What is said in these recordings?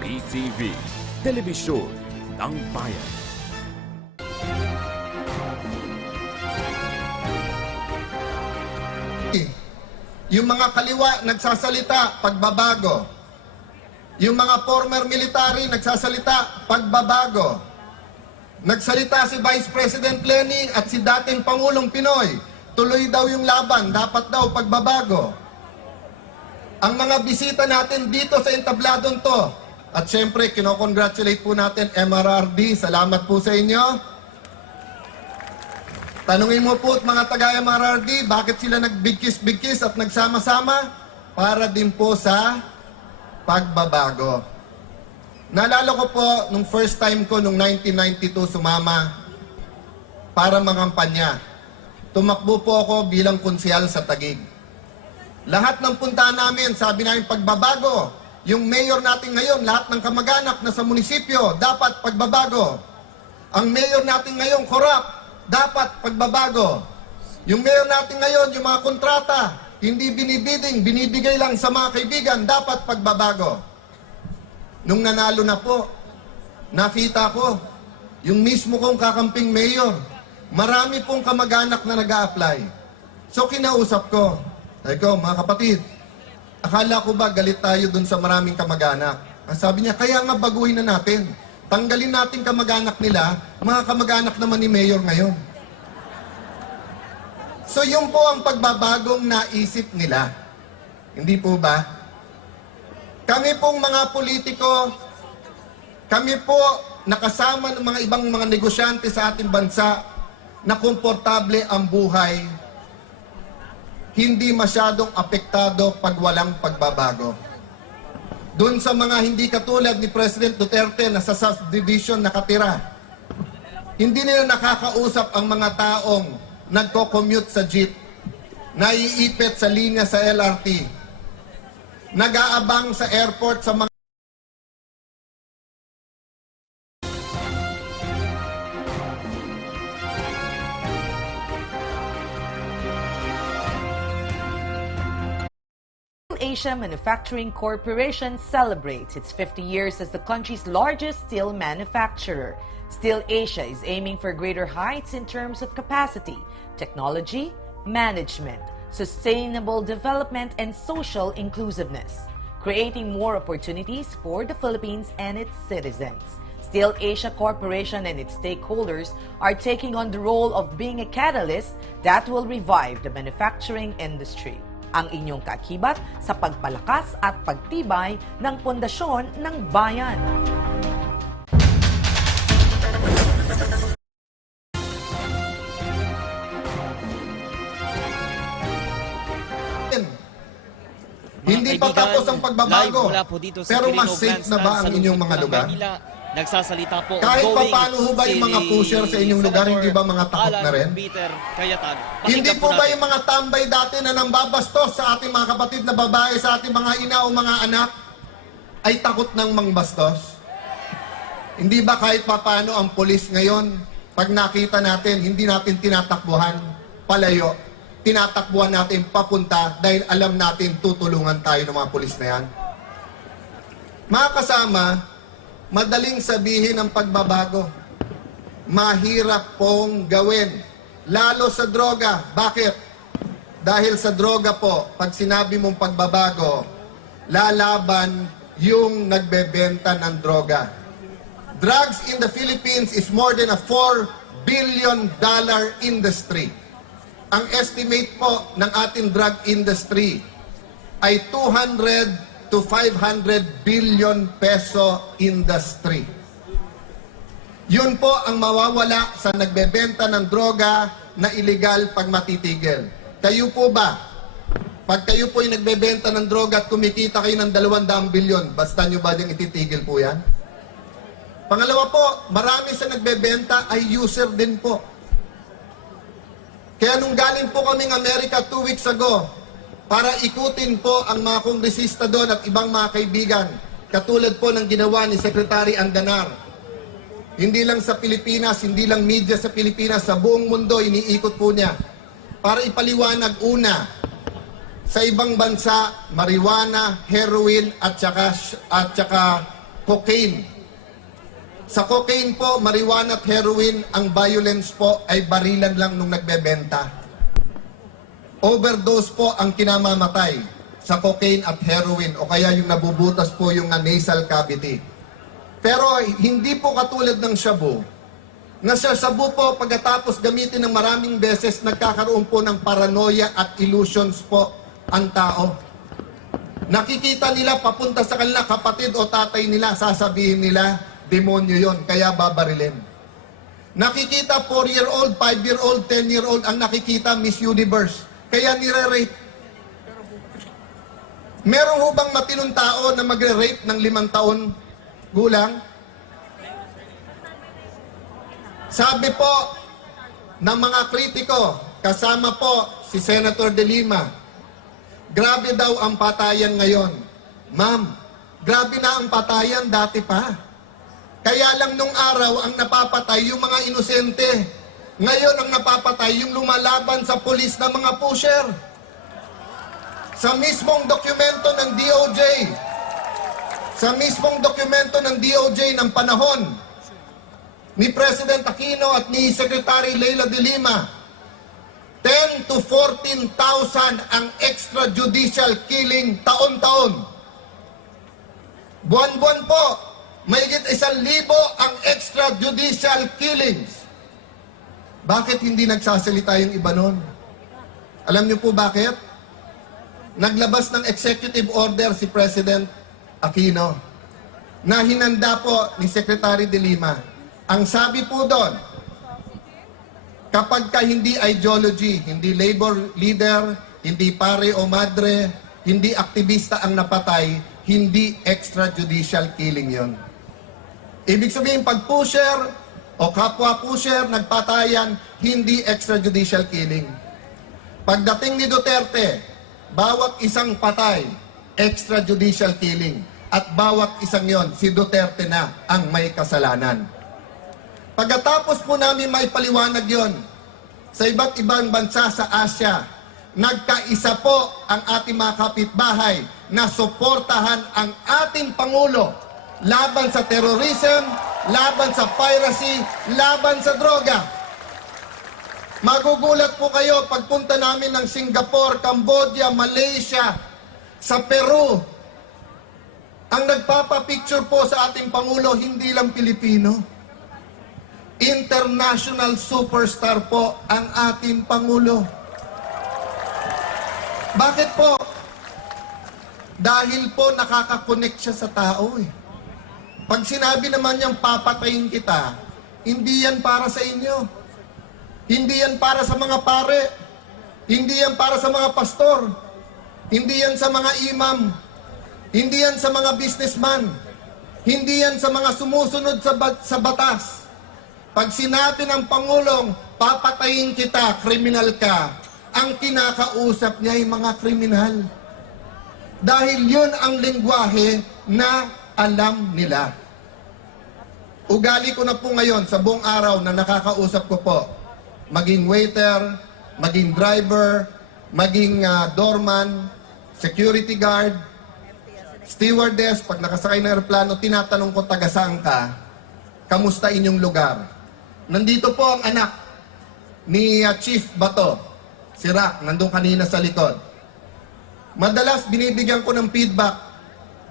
PTV, Telebisyon ng Bayan. Yung mga kaliwa nagsasalita, pagbabago. Yung mga former military nagsasalita, pagbabago. Nagsalita si Vice President Leni at si dating Pangulong Pinoy, tuloy daw yung laban, dapat daw pagbabago. Ang mga bisita natin dito sa entabladong to, at syempre, kinokongratulate po natin MRRD, salamat po sa inyo. Tanungin mo po mga taga-MRRD, bakit sila nagbigkis-bigkis at nagsama-sama? Para din po sa pagbabago. Naalala ko po, nung first time ko, nung 1992, sumama para mangampanya. Tumakbo po ako bilang konsyal sa Taguig. Lahat ng punta namin, sabi namin pagbabago. Yung mayor natin ngayon, lahat ng kamag-anak na sa munisipyo, dapat pagbabago. Ang mayor natin ngayon, korap, dapat pagbabago. Yung mayor natin ngayon, yung mga kontrata, hindi binibiding, binibigay lang sa mga kaibigan, dapat pagbabago. Nung nanalo na po, nakita ko, yung mismo kong kakamping mayor, marami pong kamag-anak na nag-a-apply. So kinausap ko, mga kapatid, akala ko ba galit tayo dun sa maraming kamag-anak? Sabi niya, kaya nga baguhin na natin. Tanggalin natin kamag-anak nila, mga kamag-anak naman ni Mayor ngayon. So yun po ang pagbabagong naisip nila. Hindi po ba? Kami pong mga politiko, kami po nakasama ng mga ibang mga negosyante sa ating bansa na komportable ang buhay, hindi masyadong apektado pag walang pagbabago. Doon sa mga hindi katulad ni President Duterte na sa subdivision nakatira, hindi nila nakakausap ang mga taong nagko-commute sa jeep, naiipit sa linya sa LRT, nag-aabang sa airport sa mga Asia Manufacturing Corporation celebrates its 50 years as the country's largest steel manufacturer. Steel Asia is aiming for greater heights in terms of capacity, technology, management, sustainable development, and social inclusiveness, creating more opportunities for the Philippines and its citizens. Steel Asia Corporation and its stakeholders are taking on the role of being a catalyst that will revive the manufacturing industry. Ang inyong kaakibat sa pagpalakas at pagtibay ng pundasyon ng bayan. Hindi pa tapos ang pagbabago, pero mas safe na ba ang inyong mga lugar? Nagsasalita po. Kahit pa paano ho ba yung mga pusher sa inyong lugar, hindi ba mga takot na rin? Hindi po ba yung mga tambay dati na nambabastos sa ating mga kapatid na babae, sa ating mga ina o mga anak, ay takot ng mangbastos? Hindi ba kahit pa paano ang polis ngayon, pag nakita natin, hindi natin tinatakbuhan palayo, tinatakbuhan natin papunta dahil alam natin tutulungan tayo ng mga polis na yan? Mga kasama, madaling sabihin ang pagbabago. Mahirap pong gawin. Lalo sa droga. Bakit? Dahil sa droga po, pag sinabi mong pagbabago, lalaban yung nagbebenta ng droga. Drugs in the Philippines is more than a $4 billion industry. Ang estimate po ng ating drug industry ay 200 to 500 billion peso industry. Yun po ang mawawala sa nagbebenta ng droga na illegal pag matitigil. Kayo po ba, pag kayo po ay nagbebenta ng droga at kumikita kayo ng 200 bilyon, basta nyo ba yung ititigil po yan? Pangalawa po, marami sa nagbebenta ay user din po. Kaya nung galing po kaming Amerika 2 weeks ago, para ikutin po ang mga kongresista doon at ibang mga kaibigan, katulad po ng ginawa ni Secretary Andanar. Hindi lang sa Pilipinas, hindi lang media sa Pilipinas, sa buong mundo, iniikot po niya. Para ipaliwanag una, sa ibang bansa, marijuana, heroin at saka cocaine. Sa cocaine po, marijuana at heroin, ang violence po ay barilan lang nung nagbebenta. Overdose po ang kinamamatay sa cocaine at heroin o kaya yung nabubutas po yung nasal cavity. Pero hindi po katulad ng shabu, na sa shabu po pagkatapos gamitin ng maraming beses, nagkakaroon po ng paranoia at illusions po ang tao. Nakikita nila papunta sa kanila kapatid o tatay nila, sasabihin nila, demonyo yon, kaya babarilin. Nakikita 4-year-old, 5-year-old, 10-year-old ang nakikita Miss Universe, kaya nire-rape. Meron ho bang matinong tao na magre-rape ng 5 taon gulang? Sabi po ng mga kritiko, kasama po si Senator De Lima, grabe daw ang patayan ngayon. Ma'am, grabe na ang patayan dati pa. Kaya lang nung araw ang napapatay yung mga inosente. Ngayon ang napapatay yung lumalaban sa pulis na mga pusher. Sa mismong dokumento ng DOJ, ng panahon ni President Aquino at ni Secretary Leila de Lima, 10 to 14,000 ang extrajudicial killing taon-taon. Buwan-buwan po, mahigit 1,000 ang extrajudicial killings. Bakit hindi nagsasalita yung iba nun? Alam niyo po bakit? Naglabas ng executive order si President Aquino na hinanda po ni Secretary de Lima. Ang sabi po doon, kapag ka hindi ideology, hindi labor leader, hindi pare o madre, hindi aktivista ang napatay, hindi extrajudicial killing yon. Ibig sabihin, pag pusher o kapwa pusher nagpatayan, hindi extrajudicial killing. Pagdating ni Duterte, bawat isang patay, extrajudicial killing. At bawat isang yon, si Duterte na ang may kasalanan. Pagkatapos po namin may paliwanag yon, sa iba't ibang bansa sa Asia, nagkaisa po ang ating mga kapitbahay na suportahan ang ating Pangulo laban sa terrorism, laban sa piracy, laban sa droga. Magugulat po kayo pagpunta namin ng Singapore, Cambodia, Malaysia, sa Peru. Ang nagpapapicture po sa ating Pangulo, hindi lang Pilipino. International superstar po ang ating Pangulo. Bakit po? Dahil po nakakakonect siya sa tao eh. Pag sinabi naman niyang papatayin kita, hindi yan para sa inyo. Hindi yan para sa mga pare. Hindi yan para sa mga pastor. Hindi yan sa mga imam. Hindi yan sa mga businessman. Hindi yan sa mga sumusunod sa batas. Pag sinabi ng Pangulong, papatayin kita, kriminal ka, ang kinakausap niya ay mga kriminal. Dahil yun ang lengguwahe na alam nila. Ugali ko na po ngayon sa buong araw na nakakausap ko po, maging waiter, maging driver, maging doorman, security guard, stewardess, pag nakasakay ng aeroplano, tinatanong ko, taga saan ka? Kamusta inyong lugar? Nandito po ang anak ni Chief Bato, si Rock, nandun kanina sa likod. Madalas binibigyan ko ng feedback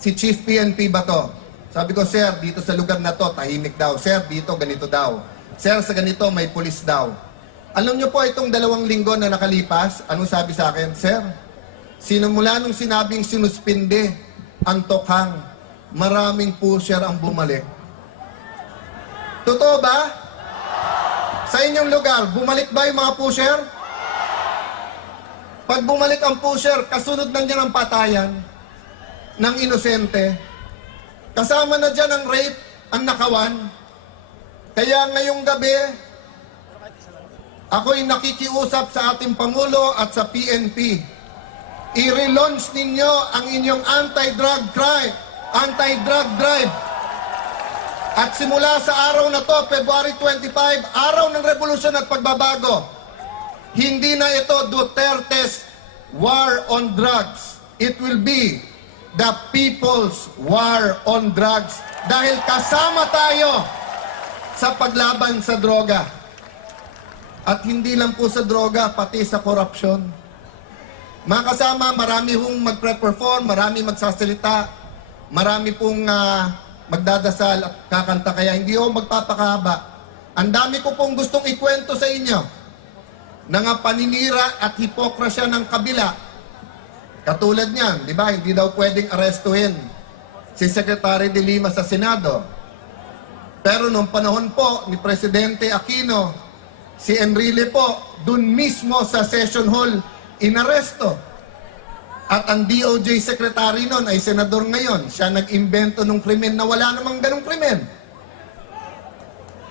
si Chief PNP Bato. Sabi ko, sir, dito sa lugar na to, tahimik daw. Sir, dito ganito daw. Sir, sa ganito may pulis daw. Alam niyo po, itong 2 linggo na nakalipas, anong sabi sa akin? Sir, sinumula nung sinabing sinuspinde ang tokhang, maraming pusher ang bumalik. Totoo ba? Sa inyong lugar, bumalik ba yung mga pusher? Pag bumalik ang pusher, kasunod na niya ng patayan ng inosente. Kasama na dyan ang rape, ang nakawan. Kaya ngayong gabi, ako'y nakikiusap sa ating Pangulo at sa PNP. I-relaunch ninyo ang inyong anti-drug drive. At simula sa araw na to, February 25, araw ng revolusyon at pagbabago, hindi na ito Duterte's war on drugs. It will be the people's war on drugs Dahil kasama tayo sa paglaban sa droga. At hindi lang po sa droga, pati sa korupsyon. Mga kasama, marami hong magpre-perform, marami magsasalita, marami pong magdadasal at kakanta, kaya hindi ho magpapakahaba. Ang dami ko pong gustong ikwento sa inyo na nga paninira at hipokrasya ng kabila. Katulad niyan, di ba, hindi daw pwedeng arestuhin si Secretary de Lima sa Senado. Pero nung panahon po ni Presidente Aquino, si Enrile po, dun mismo sa session hall, inaresto. At ang DOJ Secretary nun ay senador ngayon. Siya nag-imbento ng krimen na wala namang ganong krimen.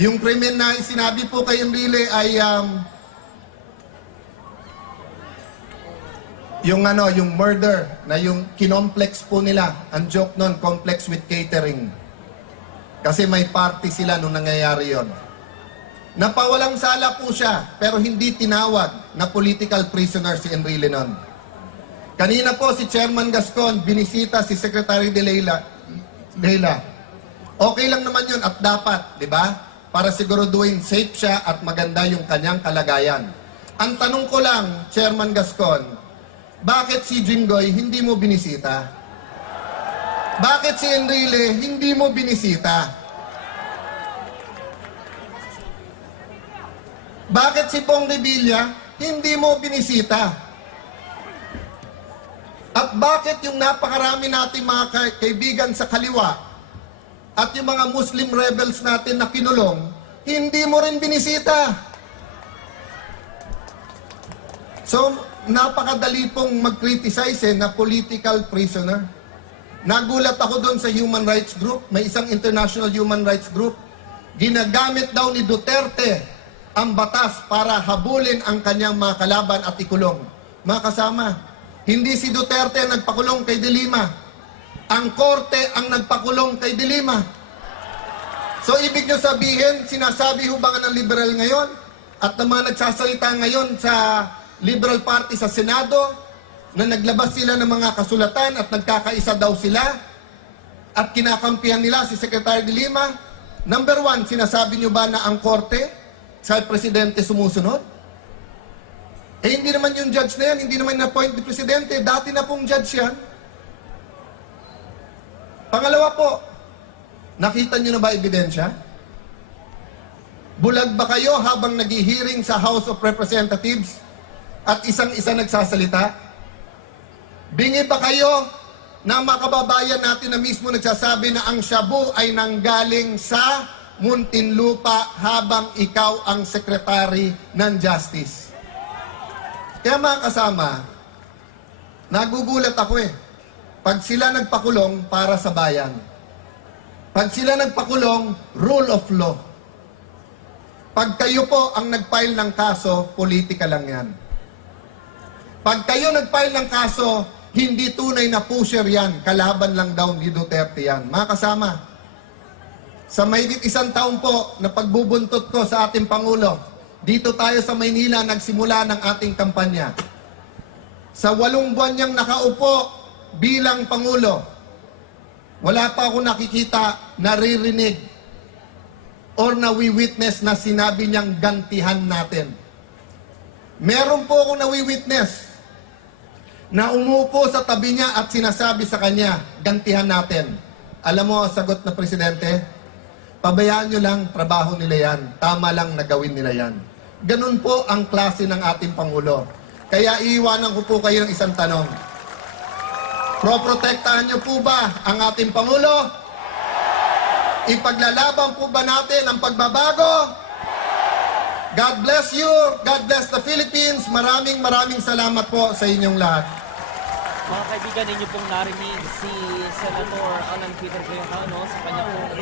Yung krimen na sinabi po kay Enrile ay yung murder na yung kinomplex po nila. Ang joke nun, complex with catering. Kasi may party sila nung nangyayari yon. Napawalang sala po siya, pero hindi tinawag na political prisoner si Enrile nun. Kanina po si Chairman Gascon, binisita si Secretary de Leila. Okay lang naman yun at dapat, di ba? Para siguraduhin safe siya at maganda yung kanyang kalagayan. Ang tanong ko lang, Chairman Gascon, bakit si Jinggoy hindi mo binisita? Bakit si Enrile hindi mo binisita? Bakit si Bong Revilla hindi mo binisita? At bakit yung napakarami natin mga kaibigan sa kaliwa at yung mga Muslim rebels natin na kinulong, hindi mo rin binisita? So, napakadali pong mag-criticize na political prisoner. Nagulat ako doon sa human rights group, may isang international human rights group, ginagamit daw ni Duterte ang batas para habulin ang kanyang mga kalaban at ikulong. Mga kasama, hindi si Duterte ang nagpakulong kay De Lima. Ang korte ang nagpakulong kay De Lima. So ibig nyo sabihin, sinasabi ho ba nga ng liberal ngayon at ng mga nagsasalita ngayon sa Liberal Party sa Senado na naglabas sila ng mga kasulatan at nagkakaisa daw sila at kinakampihan nila si Secretary De Lima? Number one, sinasabi nyo ba na ang korte sa presidente sumusunod? Eh, hindi naman yung judge na yan, hindi naman na-appoint ni Presidente. Dati na pong judge yan. Pangalawa po, nakita nyo na ba ebidensya? Bulag ba kayo habang nag-hearing sa House of Representatives at isang-isa nagsasalita? Bingi ba kayo na makababayan natin na mismo nagsasabi na ang shabu ay nanggaling sa Muntinlupa habang ikaw ang Secretary ng Justice? Kaya mga kasama, nagugulat ako pag sila nagpakulong para sa bayan. Pag sila nagpakulong, rule of law. Pag kayo po ang nag-file ng kaso, politika lang yan. Pag kayo nag-file ng kaso, hindi tunay na pusher yan. Kalaban lang daw ni Duterte yan. Mga kasama, sa mahigit 1 taon po na pagbubuntot ko sa ating Pangulo, dito tayo sa Maynila nagsimula ng ating kampanya. Sa 8 buwan niyang nakaupo bilang Pangulo, wala pa ako nakikita, naririnig, or nawi-witness na sinabi niyang gantihan natin. Meron po akong nawi-witness na umupo sa tabi niya at sinasabi sa kanya, gantihan natin. Alam mo, sagot na Presidente, pabayaan nyo lang, trabaho nila yan. Tama lang na gawin nila yan. Ganun po ang klase ng ating Pangulo. Kaya iiwanan ko po kayo ng isang tanong. Proprotektahan nyo po ba ang ating Pangulo? Ipaglalaban po ba natin ang pagbabago? God bless you. God bless the Philippines. Maraming salamat po sa inyong lahat. Mga kaibigan, ninyo pong narinig si Senator Alan Peter Cayetano sa kanya pong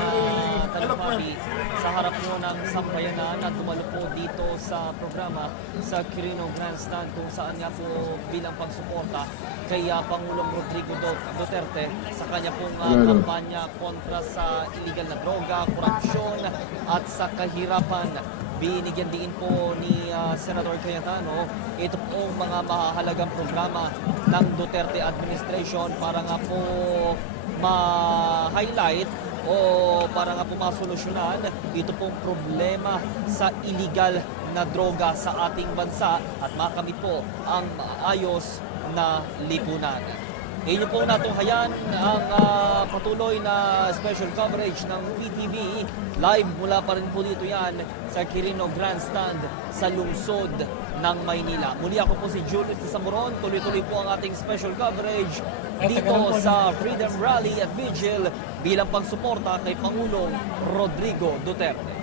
talumpati sa harap po ng sampayanan na dumalo po dito sa programa sa Quirino Grandstand kung saan niya po bilang pagsuporta kay Pangulong Rodrigo Duterte sa kanya pong kampanya kontra sa illegal na droga, korupsyon at sa kahirapan. Binigyan din po ni Senator Cayetano ito pong mga mahahalagang programa ng Duterte administration para nga po ma-highlight o para nga po masolusyonan ito pong problema sa illegal na droga sa ating bansa at makamit po ang maayos na lipunan. Inyo po natunghayan ang patuloy na special coverage ng PTV. Live mula pa rin po dito yan sa Quirino Grandstand sa lungsod ng Maynila. Muli ako po si Julius Samuron. Tuloy-tuloy po ang ating special coverage dito sa Freedom Rally at Vigil bilang pagsuporta kay Pangulong Rodrigo Duterte.